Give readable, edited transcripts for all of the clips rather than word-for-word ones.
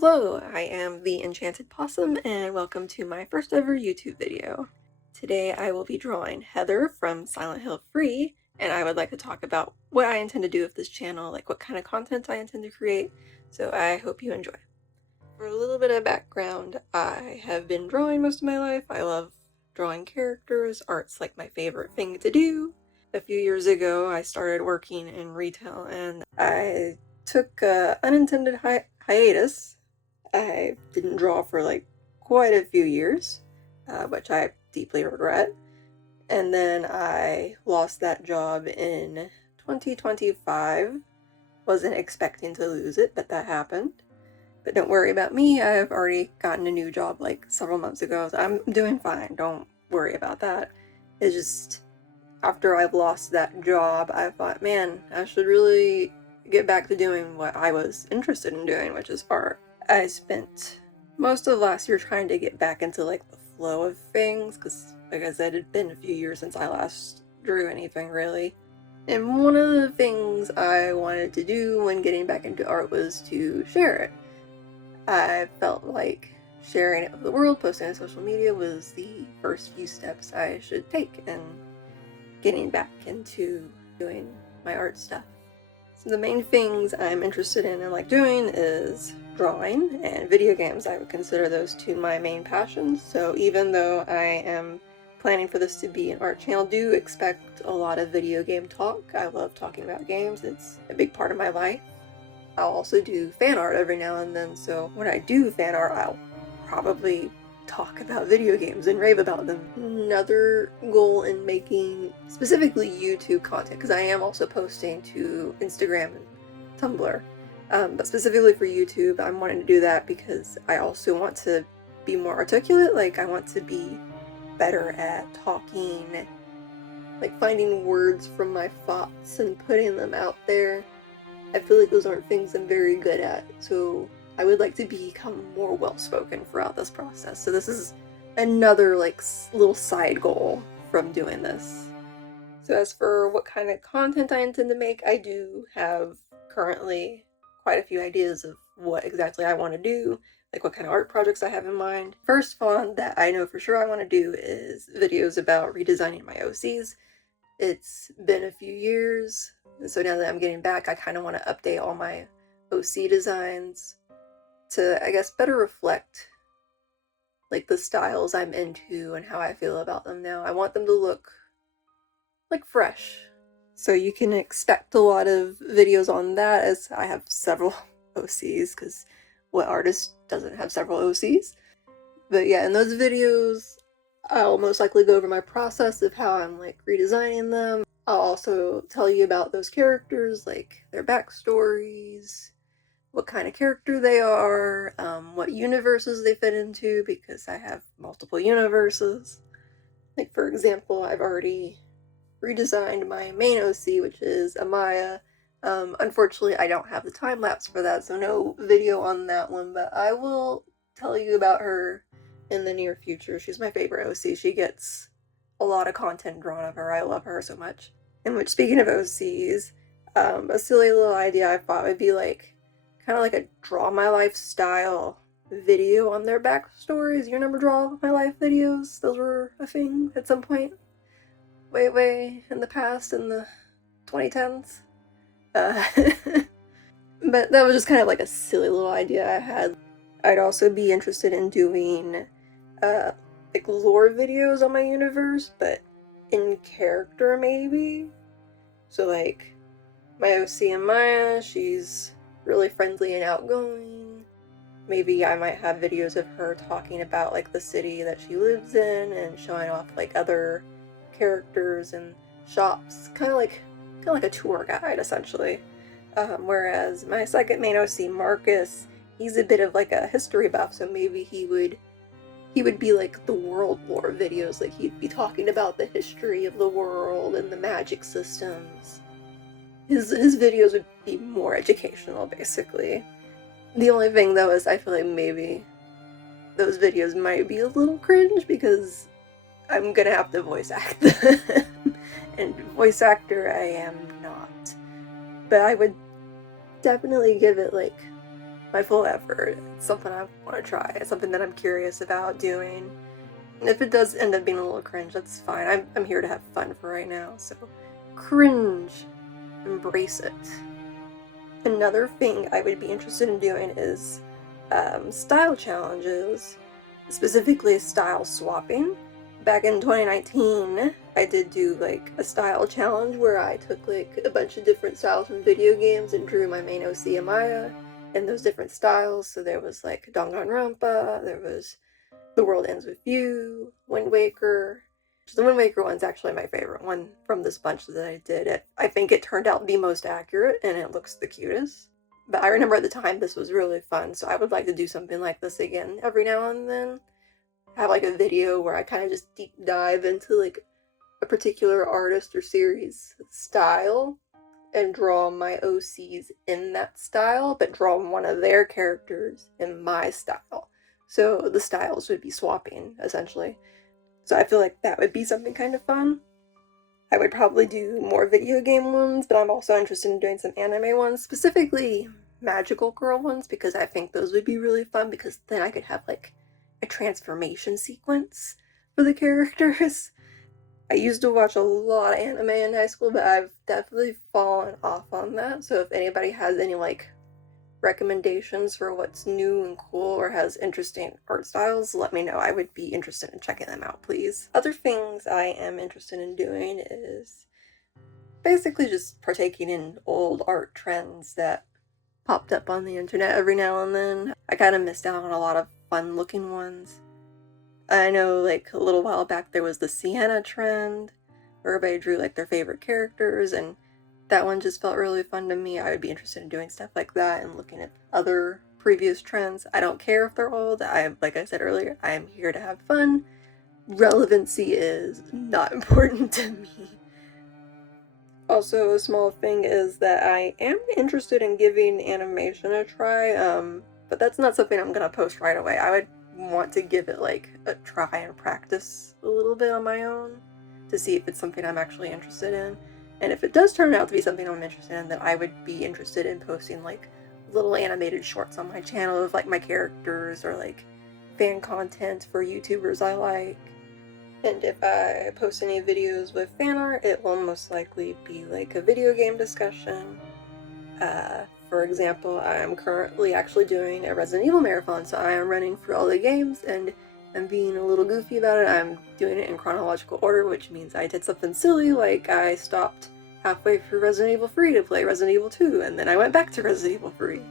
Hello, I am the Enchanted Possum and welcome to my first ever YouTube video. Today I will be drawing Heather from Silent Hill Free, and I would like to talk about what I intend to do with this channel, like what kind of content I intend to create, so I hope you enjoy. For a little bit of background, I have been drawing most of my life. I love drawing characters. Art's like my favorite thing to do. A few years ago I started working in retail and I took an unintended hiatus. I didn't draw for like quite a few years, which I deeply regret. And then I lost that job in 2025. Wasn't expecting to lose it, but that happened. But don't worry about me, I've already gotten a new job like several months ago, so I'm doing fine, don't worry about that. It's just, after I've lost that job, I thought, man, I should really get back to doing what I was interested in doing, which is art. I spent most of last year trying to get back into like the flow of things, because like I said, it had been a few years since I last drew anything really. And one of the things I wanted to do when getting back into art was to share it. I felt like sharing it with the world, posting on social media was the first few steps I should take in getting back into doing my art stuff. So the main things I'm interested in and like doing is drawing and video games. I would consider those two my main passions. So even though I am planning for this to be an art channel, do expect a lot of video game talk. I love talking about games. It's a big part of my life. I'll also do fan art every now and then, so when I do fan art, I'll probably talk about video games and rave about them. Another goal in making specifically YouTube content, because I am also posting to Instagram and Tumblr, but specifically for YouTube, I'm wanting to do that because I also want to be more articulate. Like, I want to be better at talking, like finding words from my thoughts and putting them out there. I feel like those aren't things I'm very good at, so I would like to become more well-spoken throughout this process. So this is another like little side goal from doing this. So as for what kind of content I intend to make, I do have currently quite a few ideas of what exactly I want to do, like what kind of art projects I have in mind. First one that I know for sure I want to do is videos about redesigning my OCs. It's been a few years, so now that I'm getting back, I kind of want to update all my OC designs to, I guess, better reflect like the styles I'm into and how I feel about them now. I want them to look like fresh. So you can expect a lot of videos on that, as I have several OCs, because what artist doesn't have several OCs? But yeah, in those videos, I'll most likely go over my process of how I'm like redesigning them. I'll also tell you about those characters, like their backstories, what kind of character they are, what universes they fit into, because I have multiple universes. Like, for example, I've already redesigned my main OC, which is Amaya. Unfortunately, I don't have the time lapse for that, so no video on that one, but I will tell you about her in the near future. She's my favorite OC. She gets a lot of content drawn of her. I love her so much. And which, speaking of OCs, a silly little idea I thought would be like, kind of like a draw my life style video on their backstories. You remember draw my life videos? Those were a thing at some point way in the past, in the 2010s. But that was just kind of like a silly little idea I had. I'd also be interested in doing like lore videos on my universe, but in character maybe. So like my OC and Maya, she's really friendly and outgoing. Maybe I might have videos of her talking about like the city that she lives in and showing off like other characters and shops, kind of like a tour guide essentially. Whereas my second main OC, Marcus, he's a bit of like a history buff, so maybe he would be like the world lore videos, like he'd be talking about the history of the world and the magic systems. His videos would be more educational, basically. The only thing though is I feel like maybe those videos might be a little cringe because I'm gonna have to voice act them. And voice actor I am not. But I would definitely give it like my full effort. It's something I want to try. It's something that I'm curious about doing. And if it does end up being a little cringe, that's fine. I'm here to have fun for right now, so cringe. Embrace it. Another thing I would be interested in doing is style challenges, specifically style swapping. Back in 2019, I did do like a style challenge where I took like a bunch of different styles from video games and drew my main OC Amaya in those different styles. So there was like Danganronpa, there was The World Ends With You, Wind Waker. The Wind Waker one's actually my favorite one from this bunch that I did. I think it turned out the most accurate and it looks the cutest. But I remember at the time this was really fun, so I would like to do something like this again every now and then. Have like a video where I kind of just deep dive into like a particular artist or series style and draw my OCs in that style, but draw one of their characters in my style. So the styles would be swapping, essentially. So I feel like that would be something kind of fun. I would probably do more video game ones, but I'm also interested in doing some anime ones, specifically magical girl ones, because I think those would be really fun, because then I could have like a transformation sequence for the characters. I used to watch a lot of anime in high school, but I've definitely fallen off on that. So if anybody has any like recommendations for what's new and cool or has interesting art styles, let me know. I would be interested in checking them out, please. Other things I am interested in doing is basically just partaking in old art trends that popped up on the internet every now and then. I kind of missed out on a lot of fun looking ones. I know like a little while back there was the Sienna trend where everybody drew like their favorite characters, and that one just felt really fun to me. I would be interested in doing stuff like that and looking at other previous trends. I don't care if they're old. Like I said earlier, I am here to have fun. Relevancy is not important to me. Also, a small thing is that I am interested in giving animation a try, but that's not something I'm gonna post right away. I would want to give it like a try and practice a little bit on my own to see if it's something I'm actually interested in. And if it does turn out to be something I'm interested in, then I would be interested in posting like little animated shorts on my channel of like my characters or like fan content for YouTubers I like. And if I post any videos with fan art, it will most likely be like a video game discussion. For example, I'm currently actually doing a Resident Evil marathon, so I am running through all the games and I'm being a little goofy about it. I'm doing it in chronological order, which means I did something silly, like I stopped halfway through Resident Evil 3 to play Resident Evil 2, and then I went back to Resident Evil 3.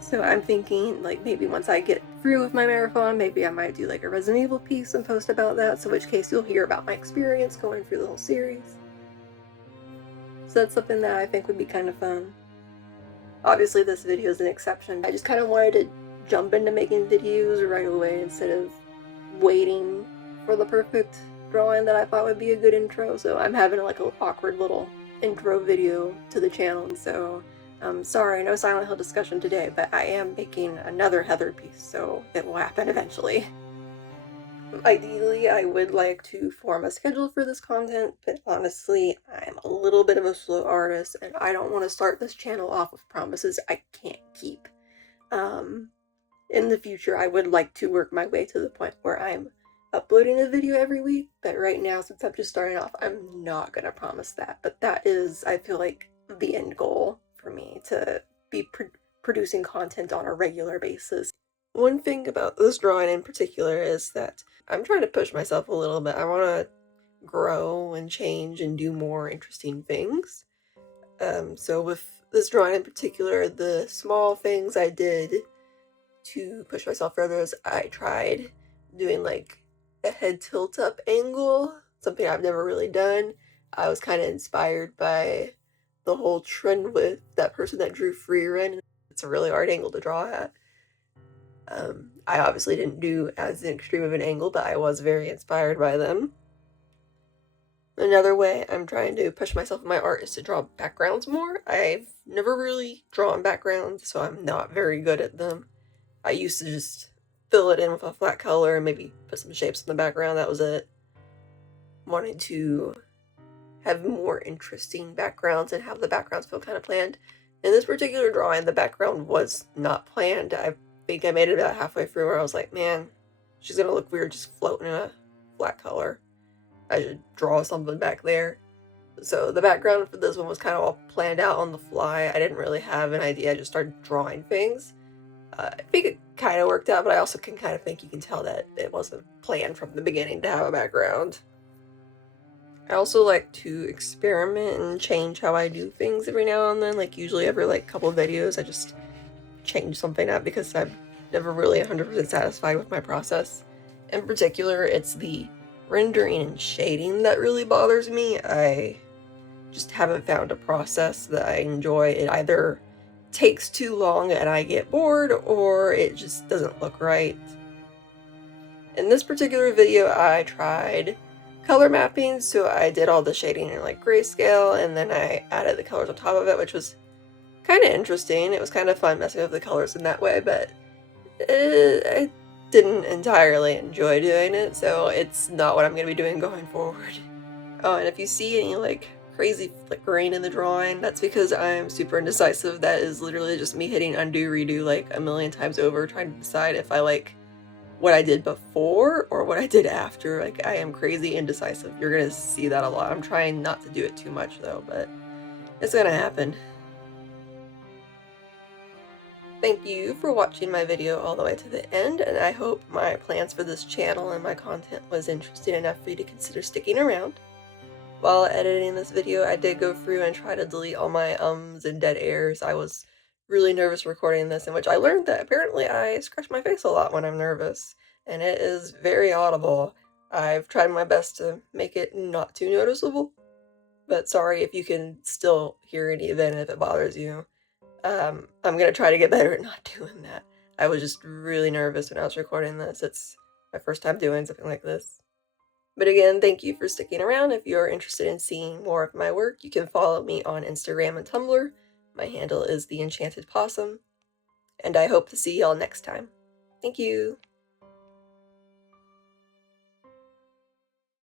So I'm thinking, like, maybe once I get through with my marathon, maybe I might do like a Resident Evil piece and post about that, so in which case you'll hear about my experience going through the whole series. So that's something that I think would be kind of fun. Obviously this video is an exception. I just kind of wanted to jump into making videos right away instead of waiting for the perfect drawing that I thought would be a good intro, so I'm having like an awkward little intro video to the channel, and so sorry, no Silent Hill discussion today, but I am making another Heather piece, so it will happen eventually. Ideally, I would like to form a schedule for this content, but honestly, I'm a little bit of a slow artist, and I don't want to start this channel off with promises I can't keep. In the future, I would like to work my way to the point where I'm uploading a video every week, but right now, since I'm just starting off, I'm not gonna promise that, but that is, I feel like, the end goal for me, to be producing content on a regular basis. One thing about this drawing in particular is that I'm trying to push myself a little bit. I want to grow and change and do more interesting things. So with this drawing in particular, the small things I did to push myself further is I tried doing like a head tilt up angle, something I've never really done. I was kind of inspired by the whole trend with that person that drew Freeren. It's a really hard angle to draw at. I obviously didn't do as extreme of an angle, but I was very inspired by them. Another way I'm trying to push myself in my art is to draw backgrounds more. I've never really drawn backgrounds, so I'm not very good at them. I used to just fill it in with a flat color and maybe put some shapes in the background, that was it. Wanted to have more interesting backgrounds and have the backgrounds feel kind of planned. In this particular drawing, the background was not planned. I think I made it about halfway through where I was like, man, she's gonna look weird just floating in a flat color. I should draw something back there. So the background for this one was kind of all planned out on the fly. I didn't really have an idea. I just started drawing things. I think it kind of worked out, but I also can kind of think you can tell that it wasn't planned from the beginning to have a background. I also like to experiment and change how I do things every now and then. Like usually every like couple of videos I just change something up because I'm never really 100% satisfied with my process. In particular, it's the rendering and shading that really bothers me. I just haven't found a process that I enjoy. It either takes too long and I get bored, or it just doesn't look right. In this particular video, I tried color mapping, so I did all the shading in like grayscale, and then I added the colors on top of it, which was kind of interesting. It was kind of fun messing with the colors in that way, but I didn't entirely enjoy doing it, so it's not what I'm going to be doing going forward. Oh, and if you see any like crazy flickering in the drawing, that's because I'm super indecisive. That is literally just me hitting undo redo like a million times over, trying to decide if I like what I did before or what I did after. Like, I am crazy indecisive. You're gonna see that a lot. I'm trying not to do it too much though, but it's gonna happen. Thank you for watching my video all the way to the end, and I hope my plans for this channel and my content was interesting enough for you to consider sticking around. While editing this video, I did go through and try to delete all my ums and dead airs. I was really nervous recording this, in which I learned that apparently I scratch my face a lot when I'm nervous, and it is very audible. I've tried my best to make it not too noticeable, but sorry if you can still hear any of it and if it bothers you. I'm gonna try to get better at not doing that. I was just really nervous when I was recording this. It's my first time doing something like this. But again, thank you for sticking around. If you're interested in seeing more of my work, you can follow me on Instagram and Tumblr. My handle is The Enchanted Possum, and I hope to see y'all next time. Thank you!